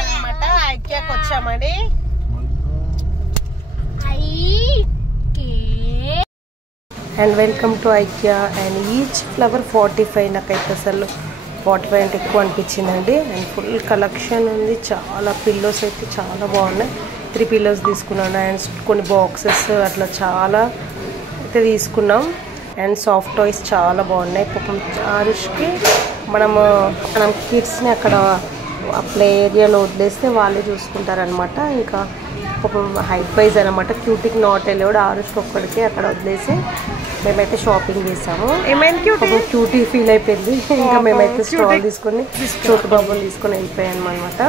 అన్నమాట ఐక్యాకి వచ్చామని. And welcome to IKEA. And each flower 45. నాకైతే అసలు 45 అంటే ఎక్కువ అనిపించిందండి. అండ్ ఫుల్ కలెక్షన్ ఉంది. చాలా పిల్లోస్ అయితే చాలా బాగున్నాయి. 3 పిల్లోస్ తీసుకున్నాను. అండ్ కొన్ని బాక్సెస్ అట్లా చాలా అయితే తీసుకున్నాం. అండ్ సాఫ్ట్ టాయ్స్ చాలా బాగున్నాయి. పాపం ఆరుష్కి మనం కిడ్స్ని అక్కడ ప్లే ఏరియాలో వదిలేస్తే వాళ్ళే చూసుకుంటారనమాట. ఇంకా పాపం హైట్ వైజ్ అనమాట. క్యూటీకి నాట్ వెళ్ళేవాడు, ఆరుష్కి ఒక్కడికి అక్కడ వదిలేసి మేమైతే షాపింగ్ చేసాము. క్యూటీ ఫీల్ అయిపోయింది. ఇంకా మేమైతే స్టాల్ తీసుకొని చోటు బాబులు తీసుకొని వెళ్ళిపోయాము అనమాట.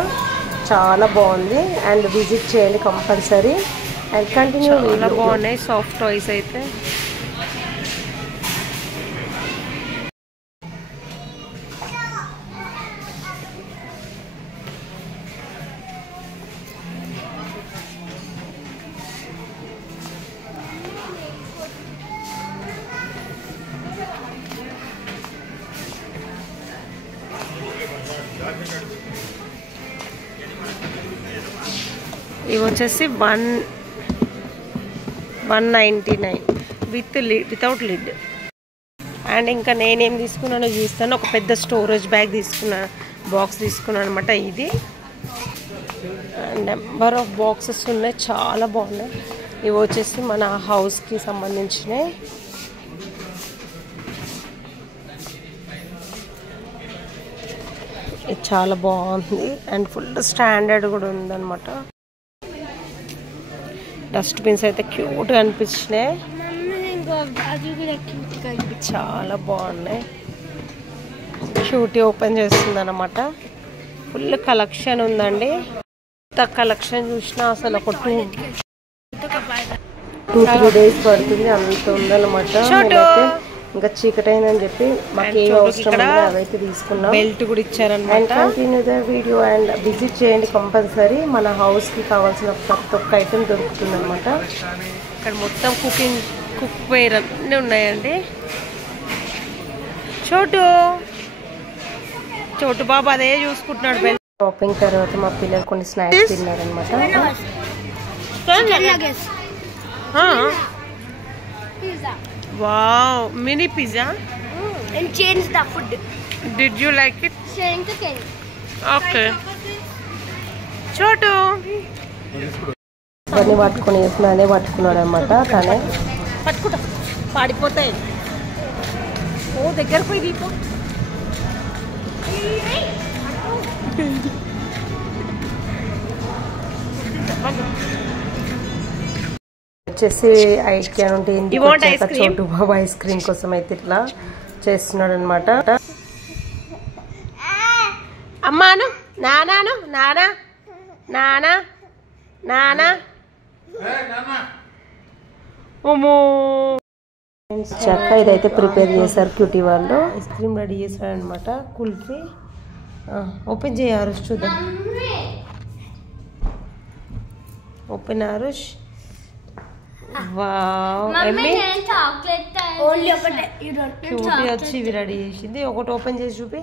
చాలా బాగుంది. అండ్ విజిట్ చేయాలి కంపల్సరీ. And continue. చాలా బాగున్నాయి సాఫ్ట్ టాయ్స్ అయితే. ఇవి వచ్చేసి 199 వితౌట్ లిడ్. అండ్ ఇంకా నేనేం తీసుకున్నానో చూస్తాను. ఒక పెద్ద స్టోరేజ్ బ్యాగ్ తీసుకున్నాను, బాక్స్ తీసుకున్నాను అనమాట. ఇది నెంబర్ ఆఫ్ బాక్సెస్ ఉన్నాయి, చాలా బాగున్నాయి. ఇవి వచ్చేసి మన హౌస్కి సంబంధించినవి. ఇది చాలా బాగుంది. అండ్ ఫుల్ స్టాండర్డ్ కూడా ఉందన్నమాట. డస్ట్బిన్స్ అయితే క్యూట్గా అనిపించినాయి, చాలా బాగున్నాయి. క్యూటీ ఓపెన్ చేస్తుంది అనమాట. ఫుల్ కలెక్షన్ ఉందండి. ఎంత కలెక్షన్ చూసినా అసలు ఒక 2-3 days పడుతుంది, అంత ఉందన్నమాట. ఇంకా చీకటి అయిందని చెప్పి మాకు ఏ అవసరం అవైతే తీసుకున్నాం. బెల్ట్ కూడా ఇచ్చారన్నమాట. And continue the video and visit చేయండి కంపల్సరీ. మన హౌస్కి కావాల్సిన ప్రతి ఒక్క ఐటెం దొరుకుతుంది అనమాట. ఇక్కడ మొత్తం కుక్ వేర్ అన్నీ ఉన్నాయండి. చోటు బాబు అదే చూసుకుంటున్నాడు. బెల్ట్ షాపింగ్ తర్వాత మా పిల్లలు కొన్ని snacks తిన్నారనమాట. Wow, mini pizza. And change the food. Did you like it? Change the cake. Okay. Chotu. అన్నీ పట్టుకొని వేసినానే పట్టుకున్నాడు అనమాట. తనే పట్టుకుంటా పాడిపోతాయి. ఓ దగ్గర పోయి దీపం. వచ్చేసి ఐక్యా నుండి చోటు బాబు ఐస్ క్రీమ్ కోసం అయితే ఇట్లా చేస్తున్నాడు అనమాట. అమ్మాను నానాను నానా నానా నానా చక్క ఇదైతే ప్రిపేర్ చేశారు క్యూటీ వాళ్ళు. ఐస్ క్రీమ్ రెడీ చేశారు అనమాట. కుల్ఫీ ఓపెన్ చేయ ఆరుష్, చూద్దాం. ఓపెన్ ఆరుష్. క్యూటీ వచ్చి ఇవి రెడీ చేసింది. ఒకటి ఓపెన్ చేసి చూపి.